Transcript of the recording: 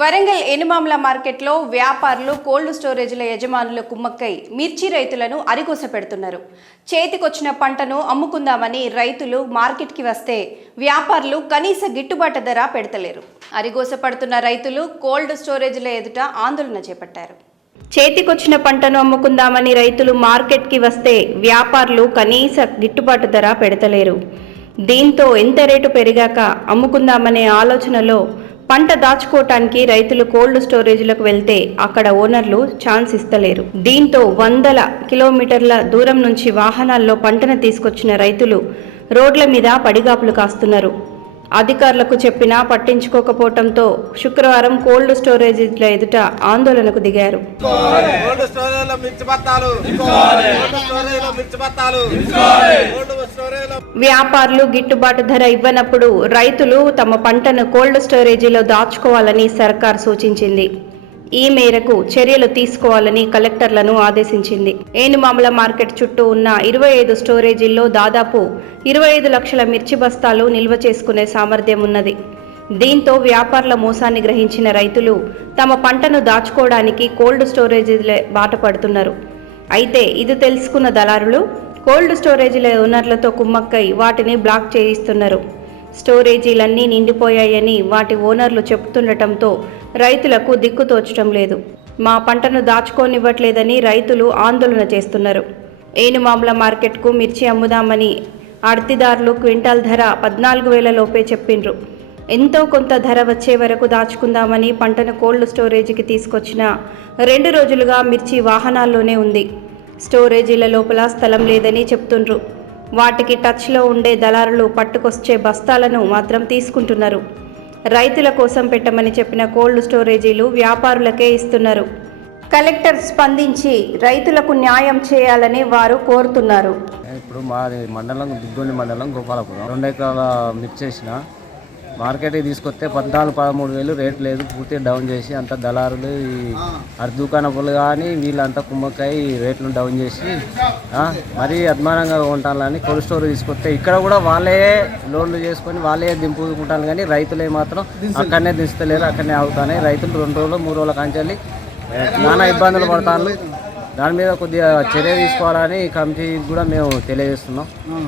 వరంగల్ ఎనుమాముల మార్కెట్లో వ్యాపారులు కోల్డ్ స్టోరేజ్ల యజమానుల కుమ్మక్కై మిర్చి రైతులను అరిగోస పెడుతున్నారు. చేతికొచ్చిన పంటను అమ్ముకుందామని రైతులు మార్కెట్కి వస్తే వ్యాపారులు కనీస గిట్టుబాటు ధర పెడతలేరు. అరిగోస పడుతున్న రైతులు కోల్డ్ స్టోరేజ్ల ఎదుట ఆందోళన చేపట్టారు. చేతికొచ్చిన పంటను అమ్ముకుందామని రైతులు మార్కెట్కి వస్తే వ్యాపారులు కనీస గిట్టుబాటు ధర పెడతలేరు. దీంతో ఎంత రేటు పెరిగాక అమ్ముకుందామనే ఆలోచనలో పంట దాచుకోవటానికి రైతులు కోల్డ్ స్టోరేజ్లకు వెళ్తే అక్కడ ఓనర్లు ఛాన్స్ ఇస్తలేరు. దీంతో వందల కిలోమీటర్ల దూరం నుంచి వాహనాల్లో పంటను తీసుకొచ్చిన రైతులు రోడ్ల మీద పడిగాపులు కాస్తున్నారు. అధికారులకు చెప్పినా పట్టించుకోకపోవడంతో శుక్రవారం కోల్డ్ స్టోరేజ్ల ఎదుట ఆందోళనకు దిగారు. వ్యాపారులు గిట్టుబాటు ధర ఇవ్వనప్పుడు రైతులు తమ పంటను కోల్డ్ స్టోరేజీలో దాచుకోవాలని సర్కార్ సూచించింది. ఈ మేరకు చర్యలు తీసుకోవాలని కలెక్టర్లను ఆదేశించింది. ఏనుమాముల మార్కెట్ చుట్టూ ఉన్న 25 స్టోరేజీల్లో దాదాపు 25 లక్షల మిర్చి బస్తాలు నిల్వ చేసుకునే సామర్థ్యం ఉన్నది. దీంతో వ్యాపారుల మోసాన్ని గ్రహించిన రైతులు తమ పంటను దాచుకోవడానికి కోల్డ్ స్టోరేజీల బాట పడుతున్నారు. అయితే ఇది తెలుసుకున్న దళారులు కోల్డ్ స్టోరేజీల ఓనర్లతో కుమ్మక్కై వాటిని బ్లాక్ చేయిస్తున్నారు. స్టోరేజీలన్నీ నిండిపోయాయని వాటి ఓనర్లు చెబుతుండటంతో రైతులకు దిక్కు తోచడం లేదు. మా పంటను దాచుకోనివ్వట్లేదని రైతులు ఆందోళన చేస్తున్నారు. ఏనుమాముల మార్కెట్కు మిర్చి అమ్ముదామని అర్తిదారులు క్వింటాల్ ధర 14,000 లోపే చెప్పిండ్రు. ఎంతో కొంత ధర వచ్చే వరకు దాచుకుందామని పంటను కోల్డ్ స్టోరేజీకి తీసుకొచ్చిన 2 రోజులుగా మిర్చి వాహనాల్లోనే ఉంది. స్టోరేజీల లోపల స్థలం లేదని చెప్తుండ్రు. వాటికి టచ్లో ఉండే దళారులు పట్టుకొచ్చే బస్తాలను మాత్రం తీసుకుంటున్నారు. రైతుల కోసం పెట్టమని చెప్పిన కోల్డ్ స్టోరేజీలు వ్యాపారులకే ఇస్తున్నారు. కలెక్టర్ స్పందించి రైతులకు న్యాయం చేయాలని వారు కోరుతున్నారు. ఇప్పుడు మాది మండలం దిగ్గొండి మండలం గోపాలపురం 2 ఎకరాల మిర్చి చేసిన మార్కెట్కి తీసుకొస్తే 14-13 రేట్ లేదు, పూర్తిగా డౌన్ చేసి అంత దళారులు ఈ దుకాణపులు కానీ వీళ్ళంతా కుమ్మకాయ రేట్లను డౌన్ చేసి మరీ అద్మానంగా ఉంటాలని కోల్డ్ స్టోర్ తీసుకొస్తే ఇక్కడ కూడా వాళ్ళే లోన్లు చేసుకొని వాళ్ళే దింపుకుంటాను కానీ రైతులే మాత్రం అక్కడనే దించలేరు, అక్కడనే అవుతానే. రైతులు 2 రోజులు 3 రోజుల కాంచాలి నానా ఇబ్బందులు పడతారు. దాని మీద కొద్దిగా చర్య తీసుకోవాలని కమిటీకి కూడా మేము తెలియజేస్తున్నాం.